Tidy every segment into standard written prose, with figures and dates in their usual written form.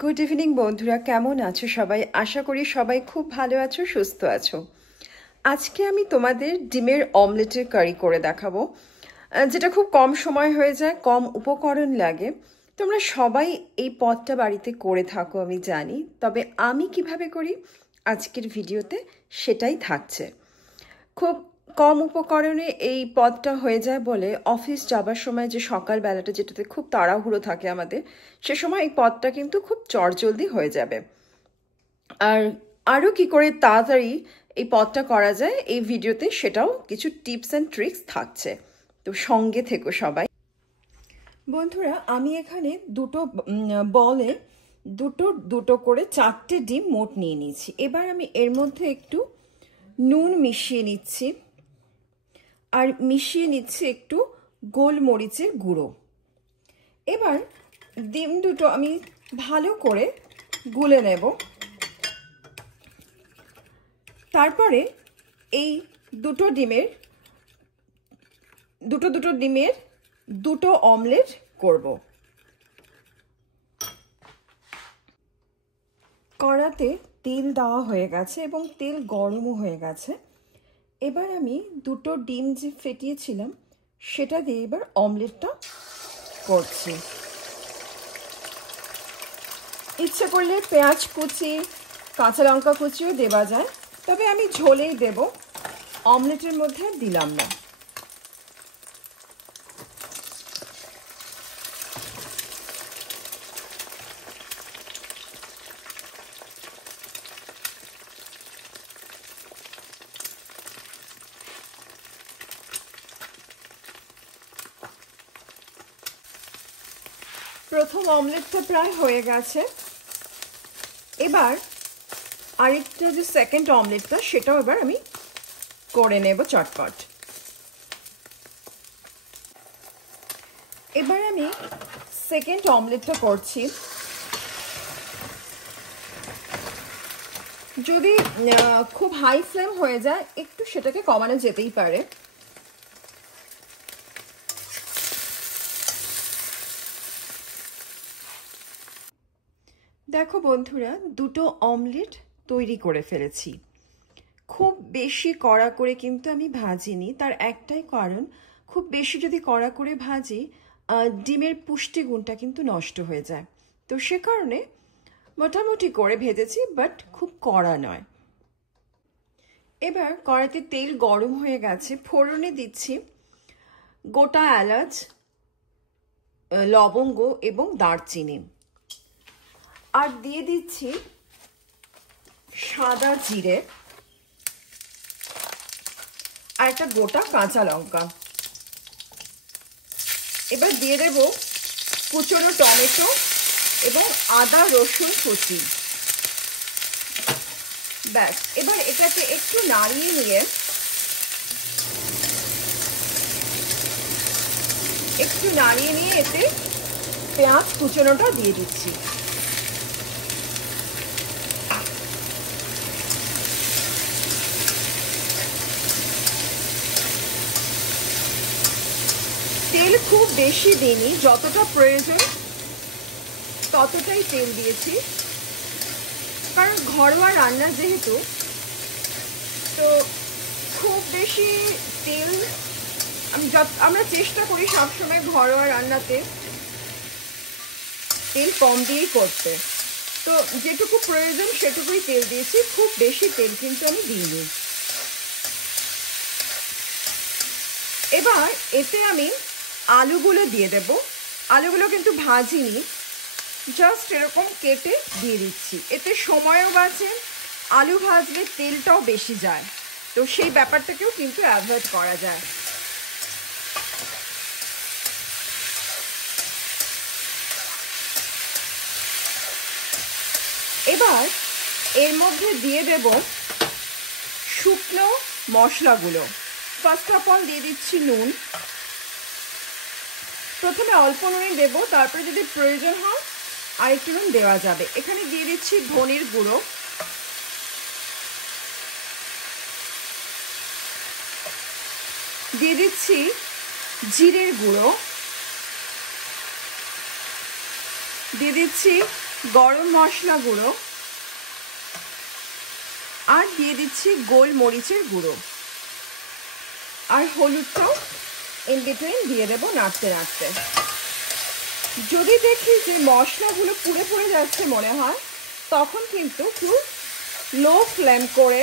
Good evening বন্ধুরা, কেমন আছো সবাই? আশা করি সবাই খুব ভালো আছো, সুস্থ আছো। আজকে আমি তোমাদের ডিমের অমলেটের কারি করে দেখাবো, যেটা খুব কম সময় হয়ে যায়, কম উপকরণ লাগে। তোমরা সবাই এই পদটা বাড়িতে করে থাকো আমি জানি, তবে আমি কিভাবে করি আজকের ভিডিওতে সেটাই থাকছে। খুব কম উপকরণে এই পদটা হয়ে যায় বলে অফিস যাবার সময় যে সকালবেলাটা যেটাতে খুব তাড়াহুড়ো থাকে আমাদের, সে সময় এই পদটা কিন্তু খুব চটজলদি হয়ে যাবে। আর আরও কি করে তাড়াতাড়ি এই পদটা করা যায় এই ভিডিওতে সেটাও কিছু টিপস অ্যান্ড ট্রিক্স থাকছে, তো সঙ্গে থেকো সবাই। বন্ধুরা, আমি এখানে দুটো বলে দুটো দুটো করে 4টে ডিম মোট নিয়ে নিয়েছি। এবার আমি এর মধ্যে একটু নুন মিশিয়ে নিচ্ছি, আর মিশিয়ে নিচ্ছি একটু গোলমরিচের গুঁড়ো। এবার ডিম দুটো আমি ভালো করে গুলে নেব। তারপরে এই দুটো ডিমের দুটো অমলেট করব। কড়াতে তেল দেওয়া হয়ে গেছে এবং তেল গরমও হয়ে গেছে। এবার আমি দুটো ডিম যে ফেটিয়েছিলাম সেটা দিয়ে এবার অমলেটটা করছি। ইচ্ছে করলে পেঁয়াজ কুচি, কাঁচা লঙ্কা কুচিও দেওয়া যায়, তবে আমি ঝোলেই দেব, অমলেটের মধ্যে দিলাম না। প্রথম অমলেটটা প্রায় হয়ে গেছে। এবার আরেকটা যে সেকেন্ড অমলেটটা সেটাও এবার আমি করে নেব চটপট। এবার আমি সেকেন্ড অমলেটটা করছি। যদি খুব হাই ফ্লেম হয়ে যায় একটু সেটাকে কমানো যেতেই পারে। দেখো বন্ধুরা, দুটো অমলেট তৈরি করে ফেলেছি। খুব বেশি কড়া করে কিন্তু আমি ভাজিনি, তার একটাই কারণ, খুব বেশি যদি কড়া করে ভাজি ডিমের পুষ্টিগুণটা কিন্তু নষ্ট হয়ে যায়। তো সে কারণে মোটামুটি করে ভেজেছি, বাট খুব কড়া নয়। এবার কড়াইতে তেল গরম হয়ে গেছে, ফোড়নে দিচ্ছি গোটা এলাচ, লবঙ্গ এবং দারচিনি, আর দিয়ে দিচ্ছি সাদা জিরে আর একটা গোটা কাঁচা লঙ্কা। এবার দিয়ে দেব কুচনো টমেটো এবং আদা রসুন কুচি। ব্যাস, এবার এটাকে একটু নাড়িয়ে নিয়ে এতে পেঁয়াজ কুচনোটা দিয়ে দিচ্ছি। তেল খুব বেশি দিইনি, যতটা প্রয়োজন ততটাই তেল দিয়েছি, কারণ ঘরোয়া রান্না যেহেতু, তো খুব বেশি তেল আমরা চেষ্টা করি সবসময় ঘরোয়া রান্নাতে তেল কম দিয়েই করতে। তো যেটুকু প্রয়োজন সেটুকুই তেল দিয়েছি, খুব বেশি তেল কিন্তু আমি দিইনি। এবার এতে আমি আলুগুলো দিয়ে দেব। আলুগুলো কিন্তু ভাজিনি, জাস্ট এরকম কেটে দিয়ে দিচ্ছি। এতে সময়ও বাঁচে, আলু ভাজলে তেলটাও বেশি যায়, তো সেই ব্যাপারটাকেও কিন্তু অ্যাভয়েড করা যায়। এবার এর মধ্যে দিয়ে দেব শুকনো মশলাগুলো। ফার্স্ট অফ অল দিয়ে দিচ্ছি নুন। প্রথমে অল্প নুনই দেবো, তারপরে যদি প্রয়োজন হয় আরেকটু নুন দেওয়া যাবে। এখানে দিয়ে দিচ্ছি ধনের গুঁড়ো, দিয়ে দিচ্ছি জিরের গুঁড়ো, দিয়ে দিচ্ছি গরম মশলা গুঁড়ো আর দিয়ে দিচ্ছি গোলমরিচের গুঁড়ো আর হলুদটাও ইন বিটুইন দিয়ে দেবো নাড়তে নাড়তে। যদি দেখি যে মশলাগুলো পুড়ে পুড়ে যাচ্ছে মনে হয়, তখন কিন্তু একটু লো ফ্লেম করে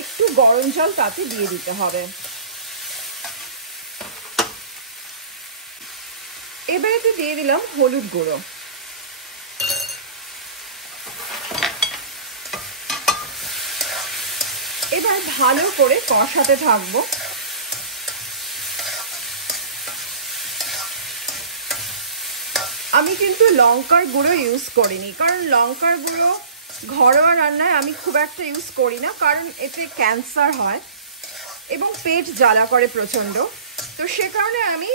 একটু গরম জল তাতে দিয়ে দিতে হবে। এবারে দিয়ে দিলাম হলুদ গুঁড়ো। এবার ভালো করে কষাতে থাকবো। আমি কিন্তু লঙ্কার গুঁড়ো ইউজ করিনি, কারণ লঙ্কার গুঁড়ো ঘরোয়া রান্নায় আমি খুব একটা ইউজ করি না, কারণ এতে ক্যান্সার হয় এবং পেট জ্বালা করে প্রচণ্ড। তো সে কারণে আমি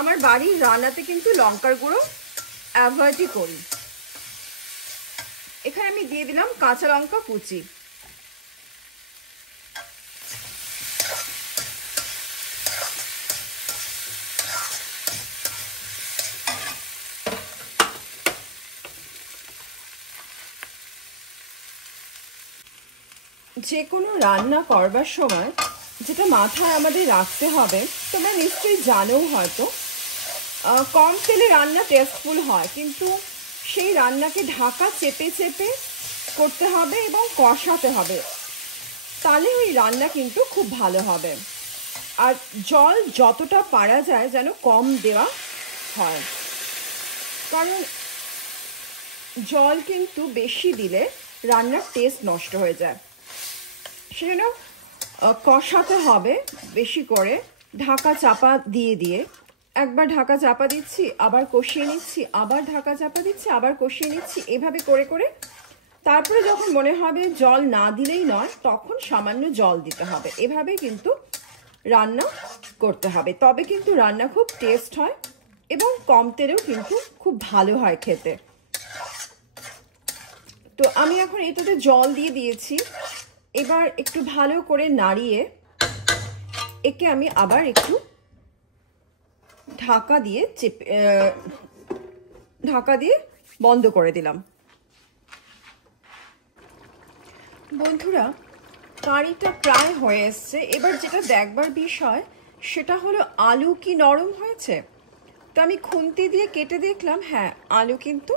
আমার বাড়ির রান্নাতে কিন্তু লঙ্কার গুঁড়ো অ্যাভয়েডই করি। এখানে আমি দিয়ে দিলাম কাঁচা লঙ্কা কুচি। যে কোনো রান্না করবার সময় যেটা মাথায় আমাদের রাখতে হবে, তোমরা নিশ্চয়ই জানো হয়তো, কম তেলে রান্না টেস্টফুল হয়, কিন্তু সেই রান্নাকে ঢাকা চেপে চেপে করতে হবে এবং কষাতে হবে, তাহলে ওই রান্না কিন্তু খুব ভালো হবে। আর জল যতটা পারা যায় যেন কম দেওয়া হয়, কারণ জল কিন্তু বেশি দিলে রান্নার টেস্ট নষ্ট হয়ে যায়। সেজন্য কষাতে হবে বেশি করে, ঢাকা চাপা দিয়ে দিয়ে। একবার ঢাকা চাপা দিচ্ছি, আবার কষিয়ে নিচ্ছি, আবার ঢাকা চাপা দিচ্ছি, আবার কষিয়ে নিচ্ছি, এভাবে করে করে তারপরে যখন মনে হবে জল না দিলেই নয়, তখন সামান্য জল দিতে হবে। এভাবে কিন্তু রান্না করতে হবে, তবে কিন্তু রান্না খুব টেস্ট হয় এবং কম তেলেও কিন্তু খুব ভালো হয় খেতে। তো আমি এখন এটাতে জল দিয়ে দিয়েছি। এবার একটু ভালো করে নাড়িয়ে একে আমি আবার একটু ঢাকা দিয়ে বন্ধ করে দিলাম। বন্ধুরা, কারিটা প্রায় হয়ে এসছে। এবার যেটা দেখবার বিষয় সেটা হলো আলু কি নরম হয়েছে। তো আমি খুন্তি দিয়ে কেটে দেখলাম, হ্যাঁ আলু কিন্তু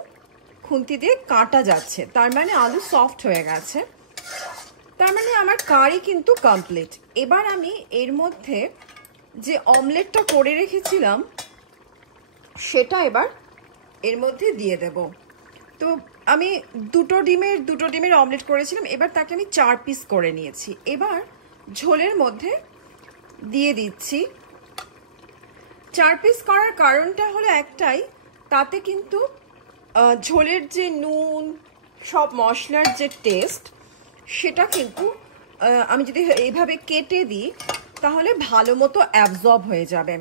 খুন্তি দিয়ে কাটা যাচ্ছে, তার মানে আলু সফট হয়ে গেছে, তার মানে আমার কারি কিন্তু কমপ্লিট। এবার আমি এর মধ্যে যে অমলেটটা করে রেখেছিলাম সেটা এবার এর মধ্যে দিয়ে দেব। তো আমি দুটো ডিমের অমলেট করেছিলাম, এবার তাকে আমি 4 পিস করে নিয়েছি। এবার ঝোলের মধ্যে দিয়ে দিচ্ছি। 4 পিস করার কারণটা হলো একটাই, তাতে কিন্তু ঝোলের যে নুন সব মশলার যে টেস্ট সেটা কিন্তু আমি যদি এইভাবে কেটে দিই তাহলে ভালো মতো অ্যাবজর্ব হয়ে যাবে।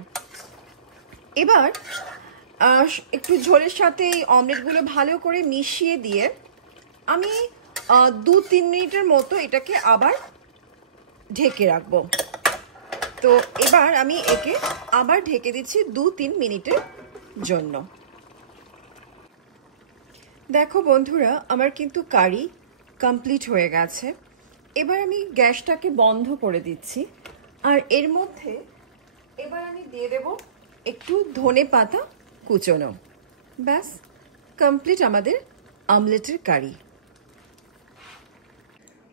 এবার একটু ঝোলের সাথে এই অমলেটগুলো ভালো করে মিশিয়ে দিয়ে আমি 2-3 মিনিটের মতো এটাকে আবার ঢেকে রাখবো। তো এবার আমি একে আবার ঢেকে দিচ্ছি 2-3 মিনিটের জন্য। দেখো বন্ধুরা, আমার কিন্তু কারি কমপ্লিট হয়ে গেছে। এবার আমি গ্যাসটাকে বন্ধ করে দিচ্ছি, আর এর মধ্যে এবার আমি দিয়ে দেব একটু ধনেপাতা কুচনো। ব্যাস কমপ্লিট আমাদের আমলেটের কারি।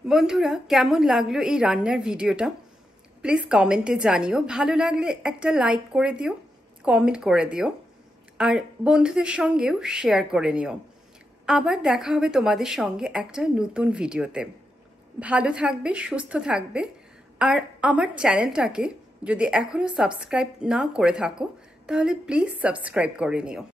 বন্ধুরা, কেমন লাগলো এই রান্নার ভিডিওটা প্লিজ কমেন্টে জানিও। ভালো লাগলে একটা লাইক করে দিও, কমেন্ট করে দিও, আর বন্ধুদের সঙ্গেও শেয়ার করে নিও। আবার দেখা হবে তোমাদের সঙ্গে একটা নতুন ভিডিওতে। ভালো থাকবে, সুস্থ থাকবে, আর আমার চ্যানেলটাকে যদি এখনো সাবস্ক্রাইব না করে থাকো তাহলে প্লিজ সাবস্ক্রাইব করে নিও।